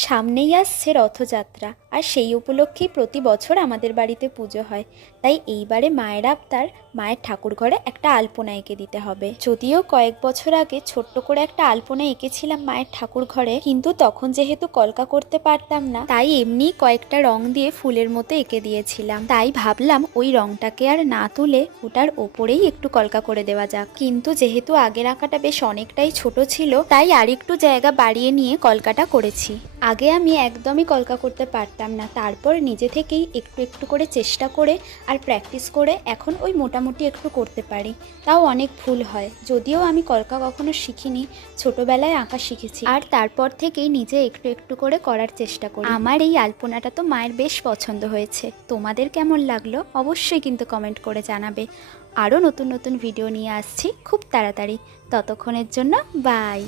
সামনেই আসছে রথযাত্রা, আর সেই উপলক্ষেই প্রতি বছর আমাদের বাড়িতে পুজো হয়। তাই এইবারে মায়ের আবদার, মায়ের ঠাকুর ঘরে একটা আলপনা এঁকে দিতে হবে। যদিও কয়েক বছর আগে ছোট্ট করে একটা আলপনা এঁকেছিলাম মায়ের ঠাকুর ঘরে, কিন্তু তখন যেহেতু কলকা করতে পারতাম না, তাই এমনি কয়েকটা রং দিয়ে ফুলের মতো এঁকে দিয়েছিলাম। তাই ভাবলাম ওই রংটাকে আর না তুলে ওটার ওপরেই একটু কলকা করে দেওয়া যাক। কিন্তু যেহেতু আগের আঁকাটা বেশ অনেকটাই ছোট ছিল, তাই আরেকটু জায়গা বাড়িয়ে নিয়ে কলকাটা করেছি। আগে আমি একদমই কলকা করতে পারতাম না, তারপর নিজে থেকেই একটু একটু করে চেষ্টা করে আর প্র্যাকটিস করে এখন ওই মোটামুটি একটু করতে পারি। তাও অনেক ভুল হয়, যদিও আমি কলকা কখনো শিখিনি, ছোটবেলায় আঁকা শিখেছি, আর তারপর থেকেই নিজে একটু একটু করে করার চেষ্টা করি। আমার এই আলপনাটা তো মায়ের বেশ পছন্দ হয়েছে। তোমাদের কেমন লাগলো অবশ্যই কিন্তু কমেন্ট করে জানাবে। আরও নতুন নতুন ভিডিও নিয়ে আসছি খুব তাড়াতাড়ি। ততক্ষণের জন্য বাই।